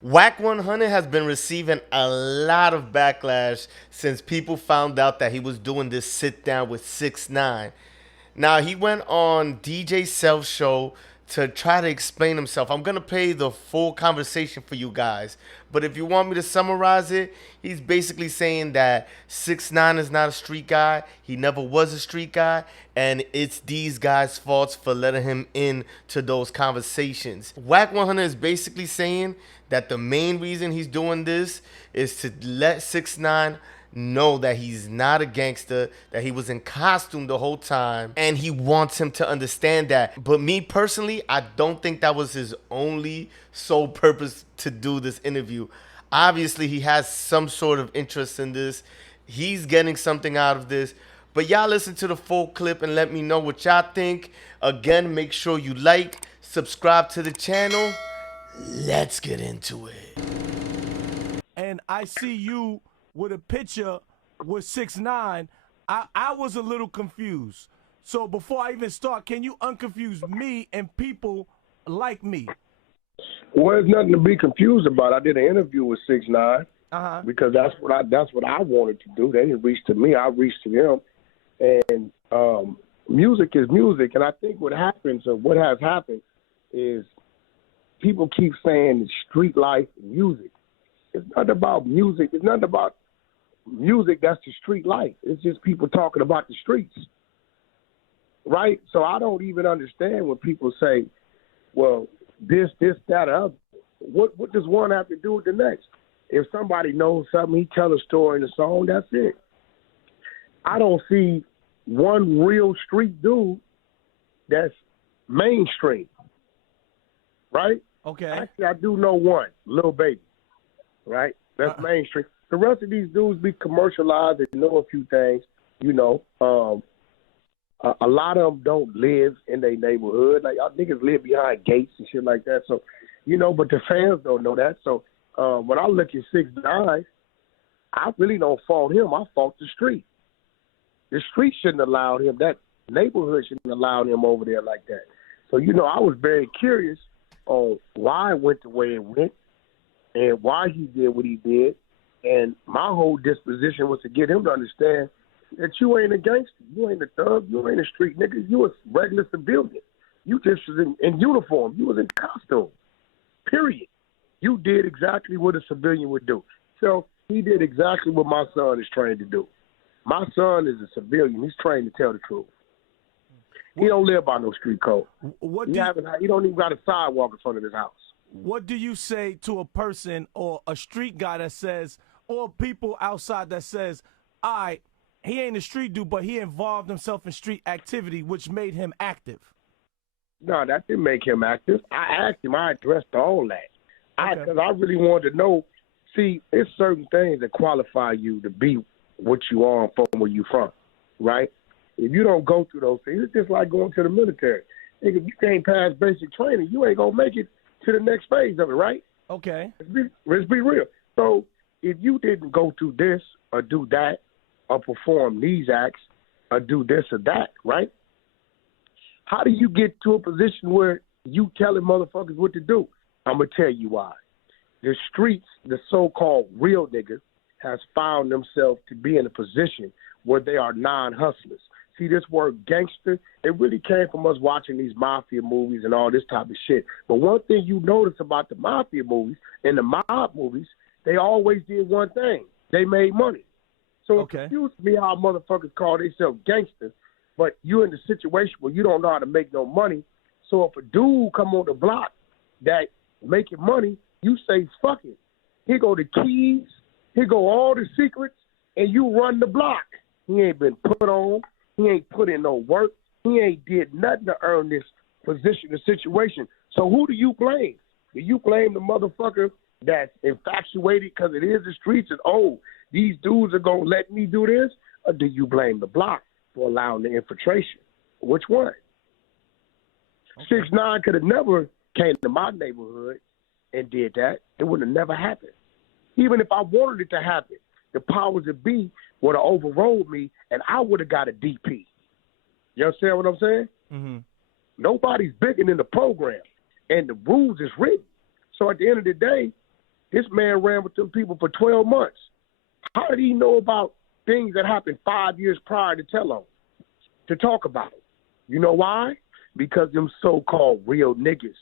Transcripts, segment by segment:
WACK 100 has been receiving a lot of backlash since people found out that he was doing this sit down with 6 9 Now he went on DJ Self show to try to explain himself. I'm gonna play the full conversation for you guys, but if you want me to summarize it, he's basically saying that 6 9 is not a street guy. He never was a street guy, and it's these guys' faults for letting him in to those conversations. WACK 100 is basically saying that the main reason he's doing this is to let 6 9 know that he's not a gangster, that he was in costume the whole time, and he wants him to understand that. But me personally, I don't think that was his only sole purpose to do this interview. Obviously, he has some sort of interest in this. He's getting something out of this. But y'all listen to the full clip and let me know what y'all think. Again, make sure you like, subscribe to the channel. Let's get into it. And I see you with a picture with 6 9 I was a little confused. So before I even start, can you unconfuse me and people like me? Well, there's nothing to be confused about. I did an interview with 6 9 because that's what I wanted to do. They didn't reach to me; I reached to them. And music is music, and I think what happens, or what has happened, is people keep saying it's street life and music. It's not about music. It's not about music. That's the street life. It's just people talking about the streets, right? So I don't even understand when people say, well, this, that, or other. What does one have to do with the next? If somebody knows something, he tell a story in the song, that's it. I don't see one real street dude that's mainstream, right? Okay. Actually, I do know one, Lil Baby, right? That's mainstream. The rest of these dudes be commercialized and know a few things, you know. A lot of them don't live in their neighborhood. Like, y'all niggas live behind gates and shit like that. So, you know, but the fans don't know that. So when I look at 6 9 I really don't fault him. I fault the street. The street shouldn't allow him. That neighborhood shouldn't allow him over there like that. So, you know, I was very curious on why it went the way it went and why he did what he did. And my whole disposition was to get him to understand that you ain't a gangster. You ain't a thug. You ain't a street nigga. You a regular civilian. You just was in uniform. You was in costume. Period. You did exactly what a civilian would do. So he did exactly what my son is trained to do. My son is a civilian. He's trained to tell the truth. He don't live by no street code. He don't even got a sidewalk in front of his house. What do you say to a person or a street guy that says, or people outside that says, all right, he ain't a street dude, but he involved himself in street activity, which made him active? No, that didn't make him active. I asked him. I addressed all that. Okay. Because I really wanted to know, see, it's certain things that qualify you to be what you are and from where you from, right? If you don't go through those things, it's just like going to the military. If you can't pass basic training, you ain't going to make it to the next phase of it, right? Okay. Let's be real. So if you didn't go through this or do that or perform these acts or do this or that, right? How do you get to a position where you telling motherfuckers what to do? I'm going to tell you why. The streets, the so-called real niggas, has found themselves to be in a position where they are non-hustlers. See, this word gangster, it really came from us watching these mafia movies and all this type of shit. But one thing you notice about the mafia movies and the mob movies, they always did one thing. They made money. So it confused me how motherfuckers call themselves gangsters, but you're in the situation where you don't know how to make no money. So if a dude come on the block that making money, you say, fuck it. Here go the keys, here go all the secrets, and you run the block. He ain't been put on. He ain't put in no work. He ain't did nothing to earn this position, the situation. So who do you blame? Do you blame the motherfucker that's infatuated because it is the streets and, oh, these dudes are going to let me do this? Or do you blame the block for allowing the infiltration? Which one? 6 9 could have never came to my neighborhood and did that. It would have never happened. Even if I wanted it to happen, the powers that be would have overrode me, and I would have got a DP. You understand what I'm saying? Mm-hmm. Nobody's bigger than the program, and the rules is written. So at the end of the day, This man ran with them people for 12 months. How did he know about things that happened 5 years prior to tell on, to talk about it? You know why? Because them so-called real niggas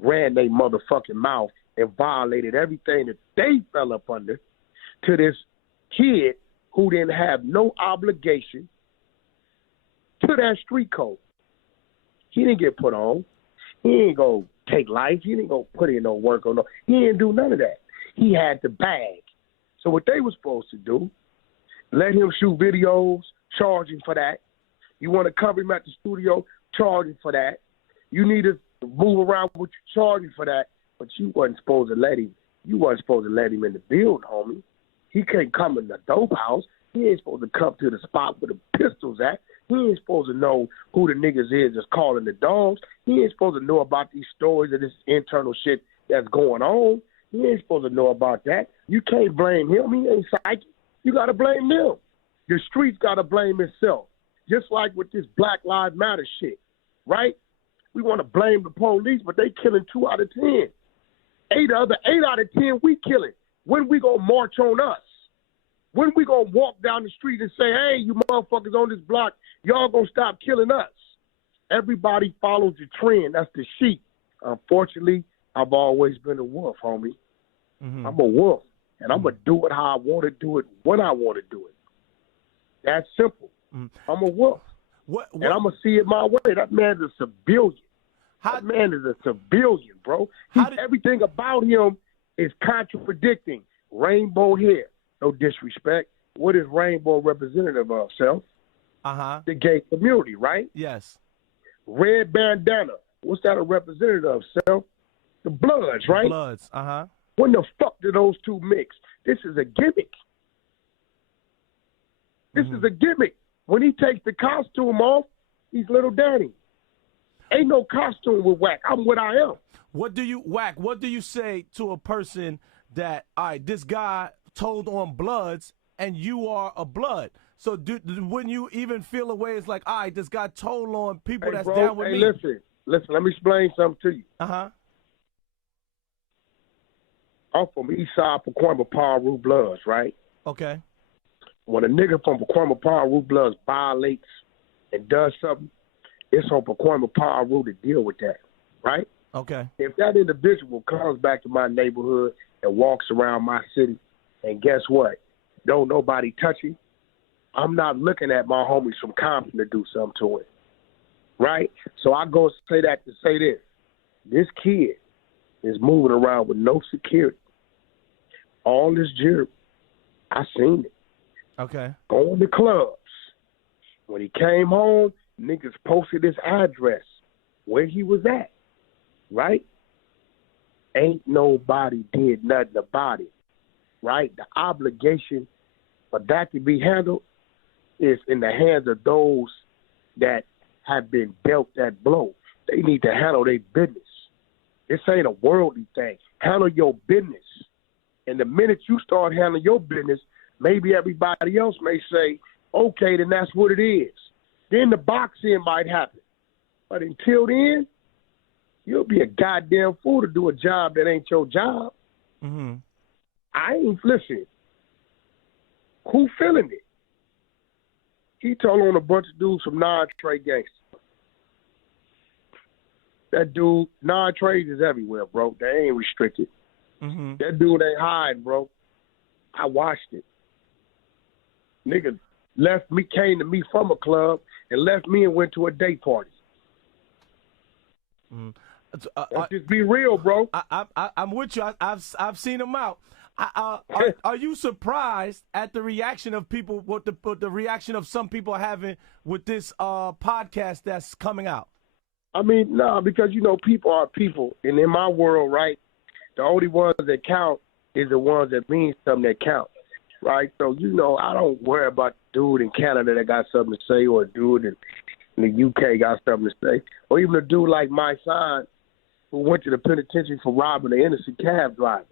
ran their motherfucking mouth and violated everything that they fell up under to this kid who didn't have no obligation to that street code. He didn't get put on. He ain't go take life. He didn't go put in no work on no. He didn't do none of that. He had the bag. So what they were supposed to do, let him shoot videos, charge him for that. You want to cover him at the studio, charge him for that. You need to move around with you, charge him for that. But you wasn't supposed to let him. You wasn't supposed to let him in the building, homie. He can't come in the dope house. He ain't supposed to come to the spot where the pistols at. He ain't supposed to know who the niggas is that's calling the dogs. He ain't supposed to know about these stories of this internal shit that's going on. He ain't supposed to know about that. You can't blame him. He ain't psychic. You got to blame them. The streets got to blame itself. Just like with this Black Lives Matter shit, right? We want to blame the police, but they killing 2 out of 10. 8 out of 10 we killing. When we gonna march on us? When we gonna walk down the street and say, hey, you motherfuckers on this block, y'all gonna stop killing us? Everybody follows the trend. That's the sheep. Unfortunately, I've always been a wolf, homie. Mm-hmm. I'm a wolf, and I'm going to do it how I want to do it when I want to do it. That's simple. Mm-hmm. I'm a wolf, and I'm going to see it my way. That man's a civilian. That man is a civilian, bro. Everything about him is contradicting. Rainbow hair. No disrespect. What is rainbow representative of, Self? The gay community, right? Yes. Red bandana. What's that a representative of, Self? The Bloods, right? Bloods, When the fuck do those two mix? This is a gimmick. This is a gimmick. When he takes the costume off, he's Little Danny. Ain't no costume with WACK. I'm what I am. What do you say to a person that, all right, this guy told on Bloods and you are a Blood? So wouldn't you even feel a way it's like, all right, this guy told on people that's bro, down with me? Listen, let me explain something to you. I'm from East Side Pacoima Paru Bloods, right? Okay. When a nigga from Pacoima Paru Bloods violates and does something, it's on Pacoima Paru to deal with that, right? Okay. If that individual comes back to my neighborhood and walks around my city, and guess what? Don't nobody touch him, I'm not looking at my homies from Compton to do something to him, right? So I go say that to say this. This kid is moving around with no security. All this jewelry, I seen it. Okay. Going to clubs. When he came home, niggas posted his address, where he was at, right? Ain't nobody did nothing about it, right? The obligation for that to be handled is in the hands of those that have been dealt that blow. They need to handle their business. This ain't a worldly thing. Handle your business. And the minute you start handling your business, maybe everybody else may say, okay, then that's what it is. Then the boxing might happen. But until then, you'll be a goddamn fool to do a job that ain't your job. Mm-hmm. I ain't listening. Who feeling it? He told on a bunch of dudes from non-trade gangsters. That dude, non-trade is everywhere, bro. They ain't restricted. Mm-hmm. That dude ain't hiding, bro. I watched it. Nigga came to me from a club and left me and went to a day party. Mm-hmm. Let's just be real, bro. I'm with you. I've seen him out. Are you surprised at the reaction of people? What the reaction of some people are having with this podcast that's coming out? I mean, no, because people are people, and in my world, right, the only ones that count is the ones that mean something that count, right? So I don't worry about the dude in Canada that got something to say, or a dude in the UK got something to say, or even a dude like my son who went to the penitentiary for robbing an innocent cab driver,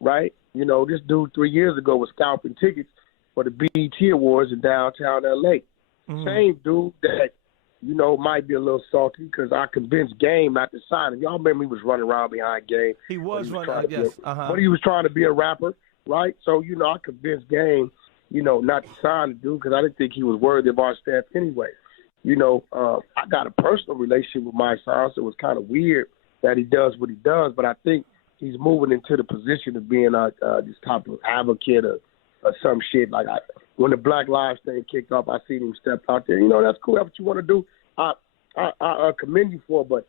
right? This dude 3 years ago was scalping tickets for the BET Awards in downtown L.A. Mm-hmm. Same dude that you know, might be a little salty because I convinced Game not to sign him. Y'all remember he was running around behind Game. He was running, trying to yes. But he was trying to be a rapper, right? So, you know, I convinced Game, you know, not to sign the dude because I didn't think he was worthy of our staff anyway. You know, I got a personal relationship with Mike Science. It was kind of weird that he does what he does, but I think he's moving into the position of being this type of advocate or some shit. Like when the Black Lives thing kicked off, I seen him step out there. You know, that's cool. That's what you want to do. I commend you for it, but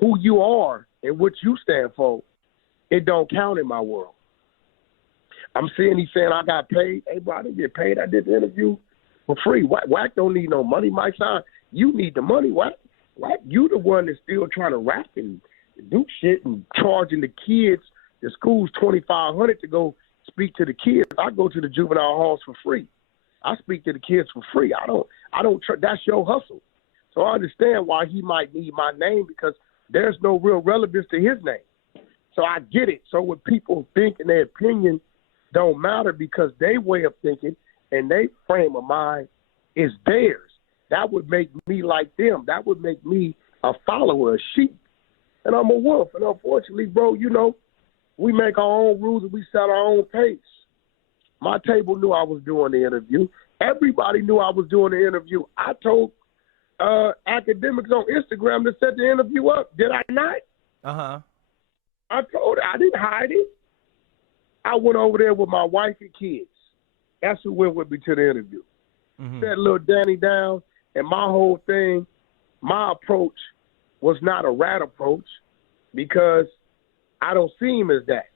who you are and what you stand for, it don't count in my world. I'm seeing he's saying I got paid. Hey, bro, I didn't get paid. I did the interview for free. WACK don't need no money, Mike Science. You need the money. WACK, you the one that's still trying to rap and do shit and charging the kids, the schools $2,500 to go speak to the kids. I go to the juvenile halls for free. I speak to the kids for free. I don't. That's your hustle. So I understand why he might need my name because there's no real relevance to his name. So I get it. So when people think and their opinion don't matter because their way of thinking and their frame of mind is theirs, that would make me like them. That would make me a follower, a sheep. And I'm a wolf. And unfortunately, bro, you know, we make our own rules and we set our own pace. My table knew I was doing the interview. Everybody knew I was doing the interview. I told academics on Instagram to set the interview up. Did I not? I told her. I didn't hide it. I went over there with my wife and kids. That's who went with me to the interview. Set little Danny down, and my whole thing, my approach was not a rat approach because I don't see him as that.